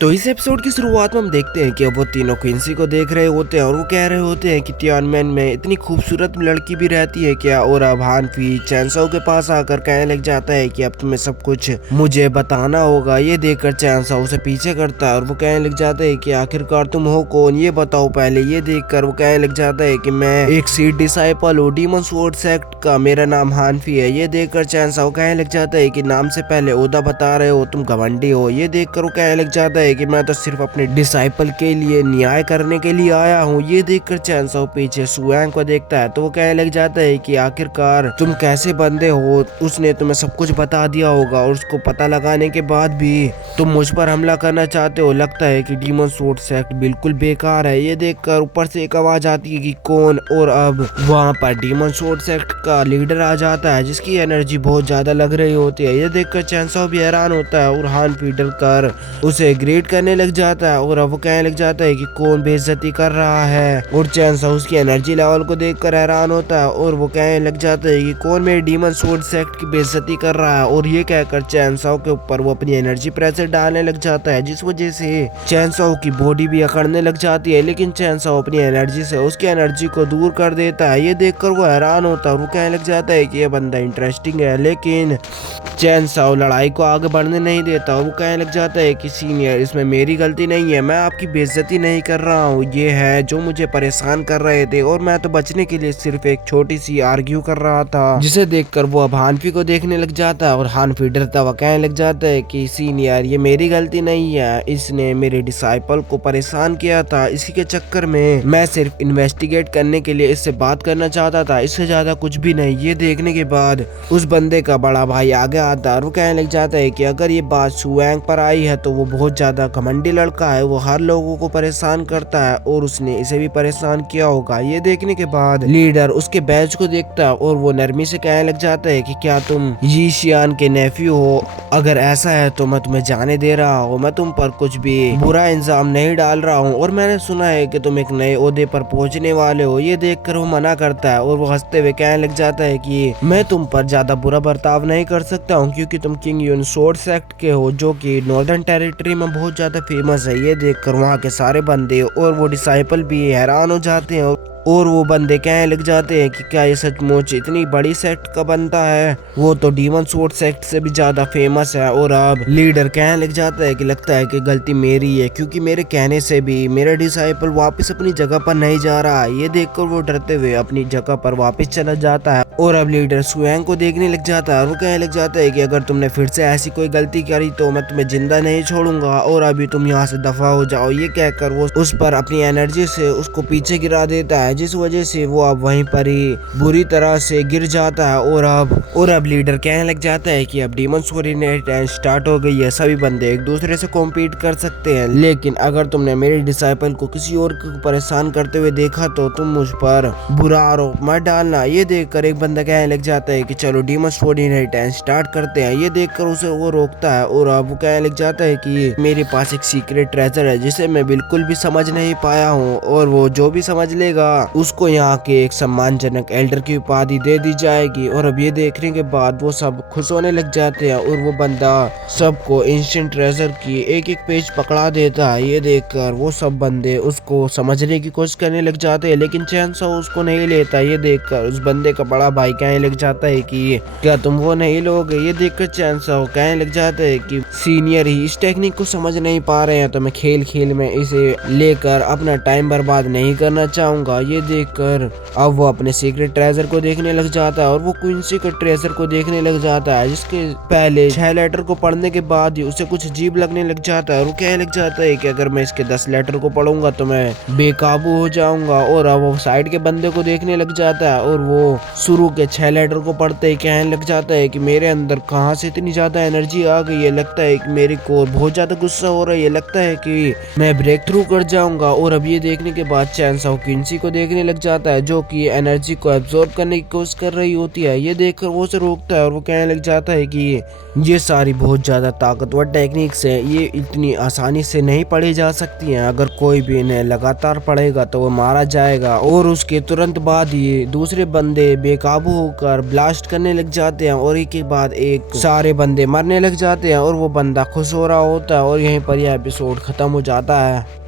तो इस एपिसोड की शुरुआत में हम देखते हैं कि अब वो तीनों क्विंसी को देख रहे होते हैं और वो कह रहे होते हैं कि तियानमेन में इतनी खूबसूरत लड़की भी रहती है क्या। और अब हानफी चैनसो के पास आकर कहने लग जाता है कि अब तुम्हें सब कुछ मुझे बताना होगा। ये देखकर चैनसो उसे पीछे करता है और वो कहने लग जाता है कि आखिरकार तुम हो कौन, ये बताओ पहले। ये देखकर वो कहने लग जाता है कि मैं एक सीड डिसाइपल हूँ डीमन स्वॉर्ड सेक्ट का, मेरा नाम हानफी है। ये देखकर चैनसो कहने लग जाता है कि नाम से पहले ओदा बता रहे हो, तुम घमंडी हो। ये देखकर वो कहने लग जाता है कि मैं तो सिर्फ अपने डिसाइपल के लिए न्याय करने के लिए आया हूँ। ये देखकर चैनसो पीछे सुएंग को देखता है तो वो कहने लग जाता है कि आखिरकार तुम कैसे बंदे हो, उसने तुम्हें सब कुछ बता दिया होगा और उसको पता लगाने के बाद भी तुम मुझ पर हमला करना चाहते हो। लगता है कि डीमन स्वॉर्ड सेक्ट बिल्कुल बेकार है। ये देखकर ऊपर से एक आवाज आती है कि कौन, और अब वहाँ पर डीमन स्वॉर्ड सेक्ट का लीडर आ जाता है जिसकी एनर्जी बहुत ज्यादा लग रही होती है। ये देखकर चैनसो भी हैरान होता है और हान पीटर कर उसे ग्रेट करने लग जाता है और अब वो कहने लग जाता है कि कौन बेइज्जती कर रहा है। और चैनसो उसकी एनर्जी लेवल को देखकर हैरान होता है और वो कहने लग जाता है कि कौन मेरे डीमन स्वॉर्ड सेक्ट की बेइज्जती कर रहा है। और ये कहकर चैनसो के ऊपर वो अपनी एनर्जी प्रेशर डालने लग जाता है जिस वजह से चैनसो की बॉडी भी अकड़ने लग जाती है, लेकिन चैनसो अपनी एनर्जी से उसकी एनर्जी को दूर कर देता है। ये देखकर वो हैरान होता है और वो कहने लग जाता है कि ये बंदा इंटरेस्टिंग है, लेकिन चैनसो लड़ाई को आगे बढ़ने नहीं देता। वो कहने लग जाता है कि सीनियर, इसमें मेरी गलती नहीं है, मैं आपकी बेइज्जती नहीं कर रहा हूँ, ये है जो मुझे परेशान कर रहे थे और मैं तो बचने के लिए सिर्फ एक छोटी सी आर्ग्यू कर रहा था। जिसे देखकर वो अब हानफी को देखने लग जाता है और हानफी डरता हुआ कहने लग जाता है कि सीनियर, ये मेरी गलती नहीं है, इसने मेरे डिसाइपल को परेशान किया था, इसी के चक्कर में मैं सिर्फ इन्वेस्टिगेट करने के लिए इससे बात करना चाहता था, इससे ज्यादा कुछ भी नहीं। ये देखने के बाद उस बंदे का बड़ा भाई आगे आता है और वो कहने लग जाता है कि अगर ये बात सुएंग पर आई है तो वो बहुत ज्यादा घमंडी लड़का है, वो हर लोगों को परेशान करता है और उसने इसे भी परेशान किया होगा। ये देखने के बाद लीडर उसके बैच को देखता है और वो नरमी से कहने लग जाता है कि क्या तुम यी शियान के नेफ्यू हो, अगर ऐसा है तो मैं तुम्हें जाने दे रहा हूँ, मैं तुम पर कुछ भी बुरा इंजाम नहीं डाल रहा हूँ और मैंने सुना है कि तुम एक नए ओहदे पर पहुंचने वाले हो। ये देखकर वो मना करता है और वो हंसते हुए कहने लग जाता है कि मैं तुम पर ज्यादा बुरा बर्ताव नहीं कर सकता हूँ क्योंकि तुम किंग यून स्वॉर्ड सेक्ट के हो जो कि नॉर्दर्न टेरिटरी में बहुत ज्यादा फेमस है। ये देखकर वहाँ के सारे बंदे और वो डिसाइपल भी हैरान हो जाते हैं और वो बंदे कहने लग जाते हैं कि क्या ये सचमुच इतनी बड़ी सेक्ट का बनता है, वो तो डीमन स्वॉर्ड सेक्ट से भी ज्यादा फेमस है। और अब लीडर कहने लग जाता है कि लगता है कि गलती मेरी है क्योंकि मेरे कहने से भी मेरा डिसाइपल वापस अपनी जगह पर नहीं जा रहा है। ये देखकर वो डरते हुए अपनी जगह पर वापस चला जाता है और अब लीडर सुएंग को देखने लग जाता है। वो कहने लग जाता है कि अगर तुमने फिर से ऐसी कोई गलती करी तो मैं तुम्हें जिंदा नहीं छोड़ूंगा और अभी तुम यहाँ से दफा हो जाओ। ये कहकर वो उस पर अपनी एनर्जी से उसको पीछे गिरा देता है जिस वजह से वो अब वहीं पर ही बुरी तरह से गिर जाता है। और अब लीडर कहने लग जाता है कि अब डीमन स्वॉर्ड स्टार्ट हो गई है, सभी बंदे एक दूसरे से कॉम्पीट कर सकते हैं, लेकिन अगर तुमने मेरे डिसाइपल को किसी और को परेशान करते हुए देखा तो तुम मुझ पर बुरा आरोप मत डालना। ये देखकर एक बंदा कहने लग जाता है कि चलो डीमन स्वॉर्ड स्टार्ट करते हैं। ये देखकर उसे वो रोकता है और अब वो कहने लग जाता है कि मेरे पास एक सीक्रेट ट्रेजर है जिसे मैं बिल्कुल भी समझ नहीं पाया हूँ और वो जो भी समझ लेगा उसको यहाँ के एक सम्मानजनक एल्डर की उपाधि दे दी जाएगी। और अब ये देखने के बाद वो सब खुश होने लग जाते हैं और वो बंदा सबको एंशिएंट ट्रेजर की एक एक पेज पकड़ा देता है। ये देखकर वो सब बंदे उसको समझने की कोशिश करने लग जाते हैं, लेकिन चैनसो उसको नहीं लेता। ये देखकर उस बंदे का बड़ा भाई कहने लग जाता है कि क्या तुम वो नहीं लोगे। ये देखकर चैनसो कहने लग जाता है कि सीनियर ही इस टेक्निक को समझ नहीं पा रहे हैं तो मैं खेल खेल में इसे लेकर अपना टाइम बर्बाद नहीं करना चाहूंगा। ये देखकर अब वो अपने सीक्रेट ट्रेजर को देखने लग जाता है और वो क्विंसी के ट्रेजर को देखने लग जाता है जिसके पहले 6 लेटर को पढ़ने के बाद ही उसे कुछ अजीब लगने लग जाता है और वो कहने लग जाता है कि अगर मैं इसके 10 लेटर को पढ़ूंगा तो मैं बेकाबू हो जाऊंगा। और अब वो साइड के बंदे को देखने लग जाता है और वो शुरू के 6 लेटर को पढ़ते ही कहने लग जाता है कि मेरे अंदर कहाँ से इतनी ज्यादा एनर्जी आ गई है, लगता है कि मेरे को बहुत ज्यादा गुस्सा हो रहा है, लगता है कि मैं ब्रेक थ्रू कर जाऊंगा। और अब ये देखने के बाद चैनसो क्विंसी को देखने लग जाता है जो कि एनर्जी को एब्जॉर्ब करने की कोशिश कर रही होती है। ये देखकर वो उसे रोकता है और वो कहने लग जाता है कि ये सारी बहुत ज़्यादा ताकतवर टेक्निक्स है, ये इतनी आसानी से नहीं पढ़ी जा सकती हैं। अगर कोई भी इन्हें लगातार पढ़ेगा तो वो मारा जाएगा। और उसके तुरंत बाद ही दूसरे बंदे बेकाबू होकर ब्लास्ट करने लग जाते हैं और एक के बाद एक सारे बंदे मरने लग जाते हैं और वो बंदा खुश हो रहा होता है और यहीं पर यह एपिसोड खत्म हो जाता है।